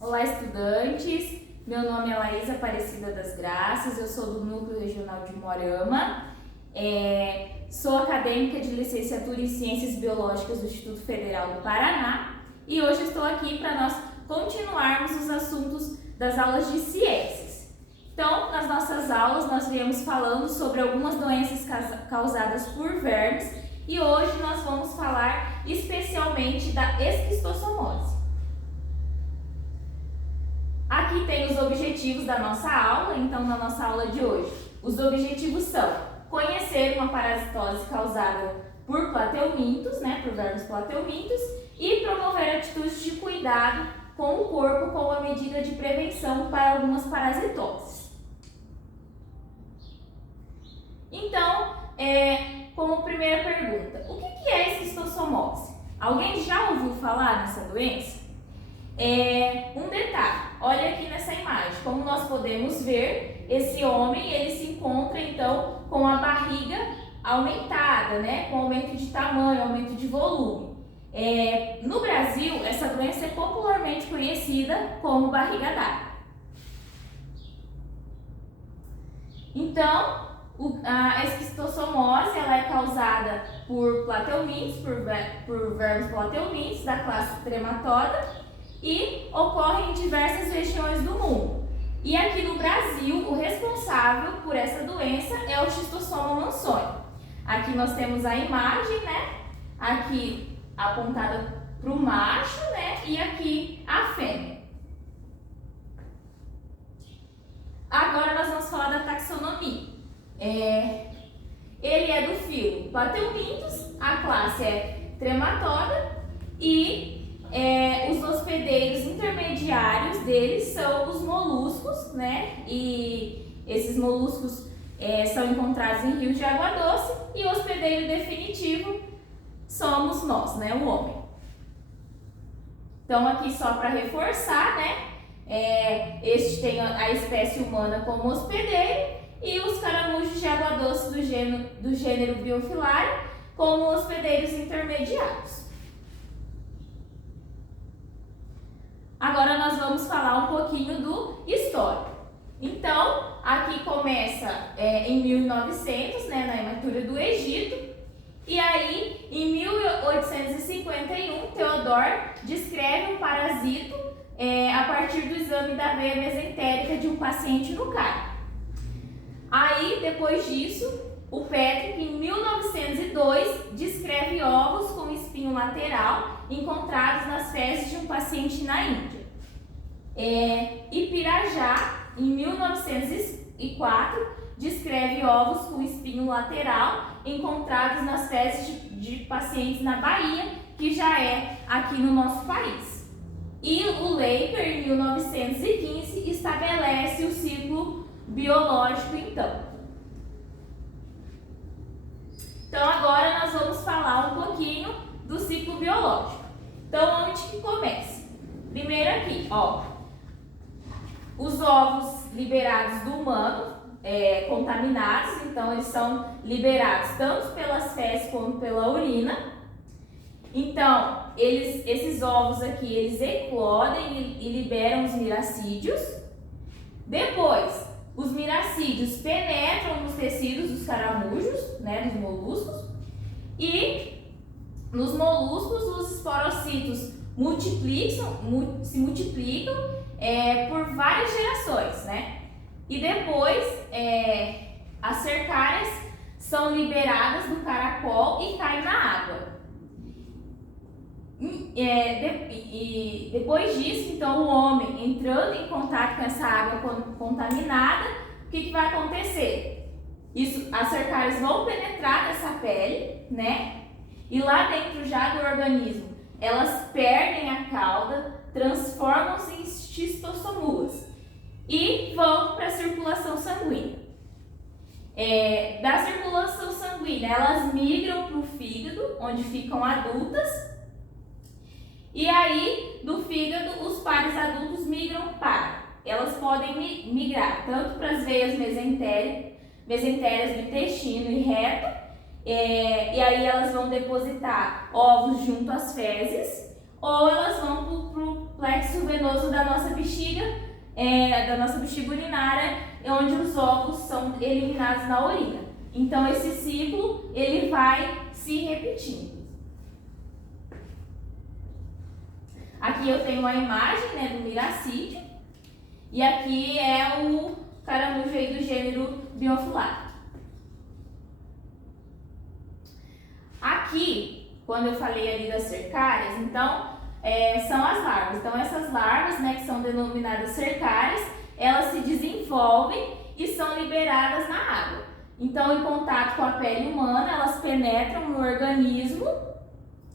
Olá, estudantes! Meu nome é Laís Aparecida das Graças, eu sou do Núcleo Regional de Moarama, sou acadêmica de licenciatura em Ciências Biológicas do Instituto Federal do Paraná e hoje estou aqui para nós continuarmos os assuntos das aulas de ciências. Então, nas nossas aulas, nós viemos falando sobre algumas doenças causadas por vermes e hoje nós vamos falar especialmente da esquistossomose. Aqui tem os objetivos da nossa aula, então na nossa aula de hoje, os objetivos são conhecer uma parasitose causada por plateumintos, por vermes plateumintos, e promover atitudes de cuidado com o corpo como a medida de prevenção para algumas parasitoses. Então, como primeira pergunta, o que é esquistossomose? Alguém já ouviu falar nessa doença? Um detalhe, olha aqui nessa imagem, como nós podemos ver, esse homem ele se encontra então com a barriga aumentada, com aumento de tamanho, aumento de volume. No Brasil, essa doença é popularmente conhecida como barriga d'água. Então, a esquistossomose ela é causada por plateumintos, por vermes plateumintos da classe Trematoda, e ocorre em diversas regiões do mundo. E aqui no Brasil, o responsável por essa doença é o Schistosoma mannsoni. Aqui nós temos a imagem, aqui apontada para o macho, e aqui a fêmea. Agora nós vamos falar da taxonomia. Ele é do filo Plateumintos, a classe é Trematoda e os hospedeiros intermediários deles são os moluscos, e esses moluscos são encontrados em rios de água doce, e o hospedeiro definitivo somos nós, o homem. Então aqui só para reforçar, este tem a espécie humana como hospedeiro e os caramujos de água doce do gênero Biofilaria como hospedeiros intermediários. Agora nós vamos falar um pouquinho do histórico. Então, aqui começa em 1900, na hematura do Egito, e aí em 1851 Theodore descreve um parasito a partir do exame da veia mesentérica de um paciente no Cairo. Aí, depois disso, o Patrick, em 1902, descreve ovos com espinho lateral encontrados nas fezes de um paciente na Índia. E Pirajá, em 1904, descreve ovos com espinho lateral encontrados nas fezes de pacientes na Bahia, que já é aqui no nosso país. E o Leiper, em 1915, estabelece o ciclo biológico, então. Então, agora nós vamos falar um pouquinho do ciclo biológico. Então, onde que começa? Primeiro aqui, os ovos liberados do humano, contaminados, então eles são liberados tanto pelas fezes quanto pela urina. Então, esses ovos aqui, eles eclodem e liberam os miracídios. Depois, os miracídios penetram nos tecidos dos caramujos, dos moluscos, e nos moluscos os esporocitos se multiplicam por várias gerações, E depois as cercárias são liberadas do caracol e caem na água. E depois disso, então, o homem entrando em contato com essa água contaminada, o que vai acontecer? As cercárias vão penetrar nessa pele, E lá dentro já do organismo, elas perdem a cauda, transformam-se em xistossomulas e vão para a circulação sanguínea. Da circulação sanguínea, elas migram para o fígado, onde ficam adultas. E aí, do fígado, os pares adultos migram elas podem migrar tanto para as veias mesentérias do intestino e reto, e aí elas vão depositar ovos junto às fezes, ou elas vão plexo venoso da nossa bexiga urinária, onde os óvulos são eliminados na urina. Então esse ciclo ele vai se repetindo. Aqui eu tenho a imagem, né, do miracídio, e aqui é o caramujo aí do gênero Biofilata. Aqui, quando eu falei ali das cercárias, então são as larvas. Então essas larvas, né, que são denominadas cercárias, elas se desenvolvem e são liberadas na água. Então, em contato com a pele humana, elas penetram no organismo,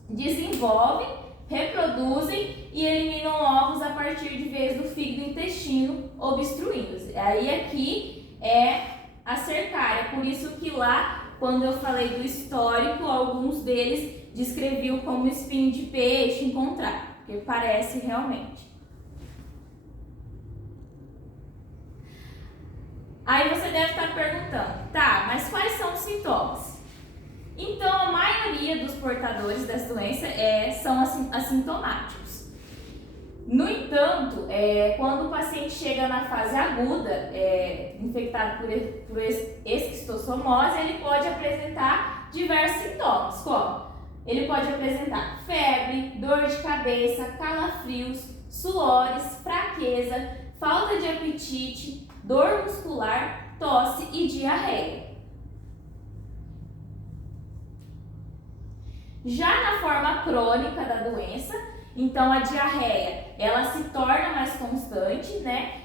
desenvolvem, reproduzem e eliminam ovos a partir de veias do fígado e intestino obstruídos. Aí aqui é a cercária, por isso que lá, quando eu falei do histórico, alguns deles descreviam como espinho de peixe encontrado, porque parece realmente. Aí você deve estar perguntando, tá, mas quais são os sintomas? Então, a maioria dos portadores dessa doença são assintomáticos. No entanto, quando o paciente chega na fase aguda, infectado por esquistossomose, ele pode apresentar diversos sintomas, como ele pode apresentar febre, dor de cabeça, calafrios, suores, fraqueza, falta de apetite, dor muscular, tosse e diarreia. Já na forma crônica da doença, então a diarreia, ela se torna mais constante, né?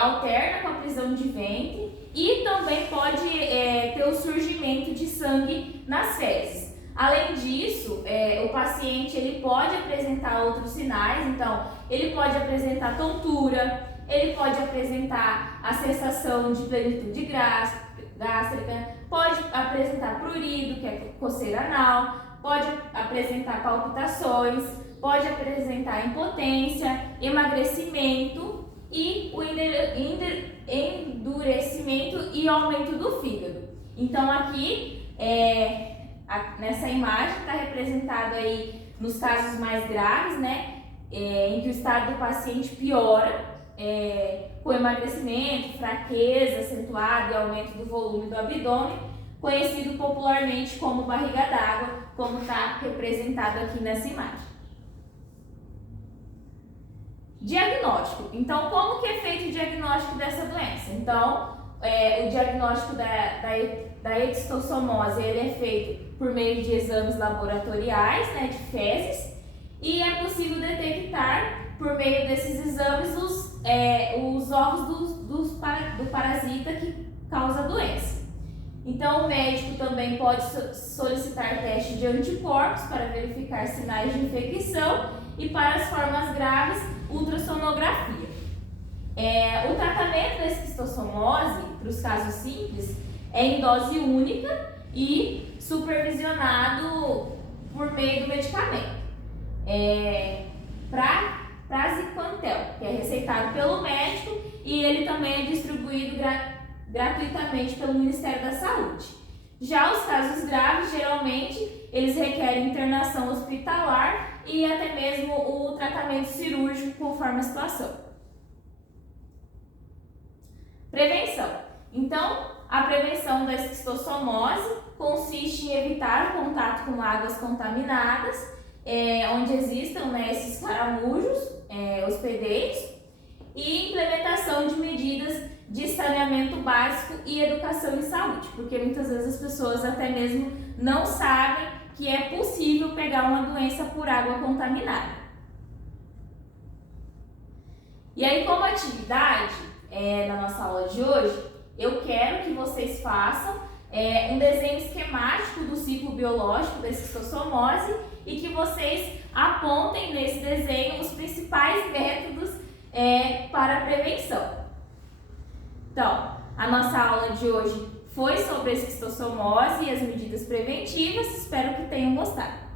Alterna com a prisão de ventre e também pode ter o surgimento de sangue nas fezes. Além disso, o paciente ele pode apresentar outros sinais, então ele pode apresentar tontura, ele pode apresentar a sensação de plenitude gástrica, pode apresentar prurido, que é coceira anal, pode apresentar palpitações, pode apresentar impotência, emagrecimento e o endurecimento e aumento do fígado. Então aqui, nessa imagem está representado aí nos casos mais graves, né, em que o estado do paciente piora, com emagrecimento, fraqueza acentuada e aumento do volume do abdômen, conhecido popularmente como barriga d'água, como está representado aqui nessa imagem. Diagnóstico. Então, como que é feito o diagnóstico dessa doença? Então, o diagnóstico da esquistossomose ele é feito por meio de exames laboratoriais, né, de fezes, e é possível detectar por meio desses exames os ovos do parasita que causa a doença. Então, o médico também pode solicitar teste de anticorpos para verificar sinais de infecção e, para as formas graves, ultrassonografia. O tratamento da esquistossomose, para os casos simples, é em dose única e supervisionado por meio do medicamento. Praziquantel, que é receitado pelo médico e ele também é distribuído gratuitamente pelo Ministério da Saúde. Já os casos graves, geralmente, eles requerem internação hospitalar e até mesmo o tratamento cirúrgico conforme a situação. Prevenção. Então, a prevenção da esquistossomose consiste em evitar o contato com águas contaminadas, onde existam, né, esses caramujos hospedeiros, e implementação de medidas de saneamento básico e educação em saúde, porque muitas vezes as pessoas até mesmo não sabem que é possível pegar uma doença por água contaminada. E aí, como atividade na nossa aula de hoje, eu quero que vocês façam um desenho esquemático do ciclo biológico da esquistossomose e que vocês apontem nesse desenho os principais métodos para a prevenção. Então, a nossa aula de hoje foi sobre a esquistossomose e as medidas preventivas. Espero que tenham gostado.